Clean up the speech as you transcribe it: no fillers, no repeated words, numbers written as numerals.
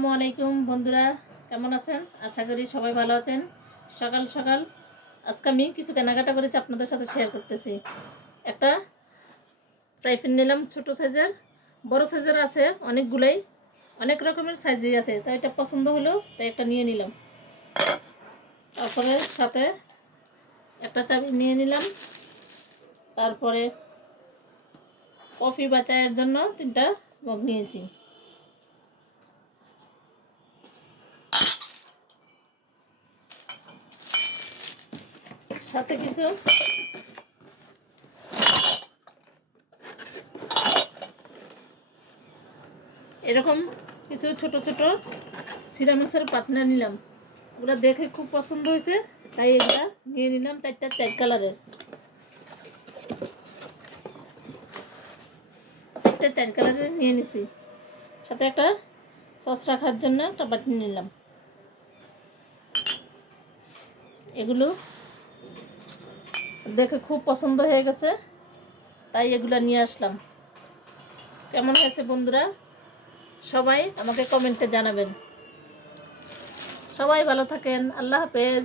আসসালামু আলাইকুম বন্ধুরা, কেমন আছেন? আশা করি সবাই ভালো আছেন। সকাল সকাল আজকে আমি কিছু কেনাকাটা করেছি, আপনাদের সাথে শেয়ার করতেছি। একটা ফ্রাই প্যান নিলাম, ছোটো সাইজের। বড় সাইজের আছে অনেকগুলোই, অনেক রকমের সাইজই আছে, তাই এটা পছন্দ হলো তাই একটা নিয়ে নিলাম। তারপরে সাথে একটা চাবি নিয়ে নিলাম। তারপরে কফি বা চায়ের জন্য 3টা মগ নিয়েছি। সাথে কিছু এরকম কিছু ছোট ছোট সিরামিক্সের পাতনা নিলাম। ওগুলো দেখে খুব পছন্দ হয়েছে, তাই এগুলা নিয়ে নিলাম। 4 কালারের, 4 কালারের নিয়ে নিছি। সাথে একটা সস রাখার জন্য একটা বাটি নিলাম। এগুলো দেখে খুব পছন্দ হয়ে গেছে, তাই এগুলা নিয়ে আসলাম। কেমন হয়েছে বন্ধুরা, সবাই আমাকে কমেন্টে জানাবেন। সবাই ভালো থাকেন, আল্লাহ হাফেজ।